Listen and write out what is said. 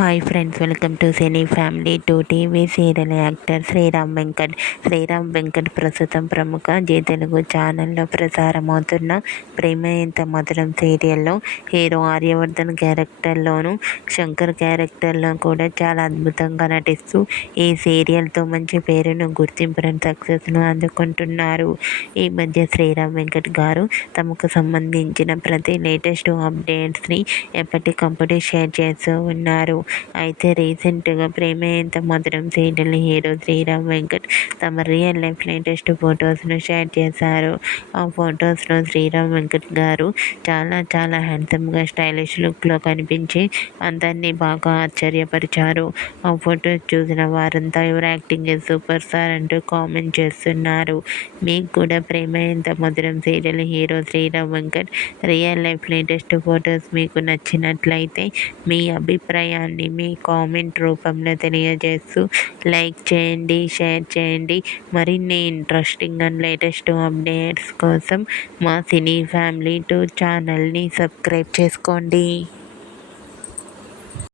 Hi friends, welcome to cine family. TV serial actor Shriram Venkat ప్రస్తుతం ప్రముఖ G Telugu ఛానల్లో ప్రసారమవుతున్న ప్రేమ ఎంత మధురం సీరియల్లో హీరో ఆర్యవర్ధన్ క్యారెక్టర్లోను, శంకర్ క్యారెక్టర్లో కూడా చాలా అద్భుతంగా నటిస్తూ ఈ సీరియల్తో మంచి పేరును, గుర్తింపును, సక్సెస్ను అందుకుంటున్నారు. ఈ మధ్య శ్రీరామ్ వెంకట్ గారు తమకు సంబంధించిన ప్రతి లేటెస్ట్ అప్డేట్స్ని ఎప్పటికప్పుడు షేర్ చేస్తూ ఉన్నారు. అయితే రీసెంట్గా ప్రేమ ఎంత మధురం సీరియల్ హీరో శ్రీరామ్ వెంకట్ తమ రియల్ లైఫ్ లేటెస్ట్ ఫొటోస్ను షేర్ చేశారు. ఆ ఫొటోస్లో శ్రీరామ్ వెంకట్ గారు చాలా హ్యాండ్సమ్గా స్టైలిష్ లుక్లో కనిపించి అందరినీ బాగా ఆశ్చర్యపరిచారు. ఆ ఫొటోస్ చూసిన వారంతా యువర్ యాక్టింగ్ సూపర్ స్టార్ అంటూ కామెంట్ చేస్తున్నారు. మీకు కూడా Prema Entha Madhuram serial hero Shriram Venkat real life latest photos మీకు నచ్చినట్లయితే మీ అభిప్రాయాన్ని మీ కామెంట్ రూపంలో తెలియజేస్తూ లైక్ చేయండి, షేర్ చేయండి. మరిన్ని ఇంట్రెస్టింగ్ అండ్ లేటెస్ట్ అప్డేట్స్ కోసం మా సినీ ఫ్యామిలీ ఛానల్ని సబ్స్క్రైబ్ చేసుకోండి.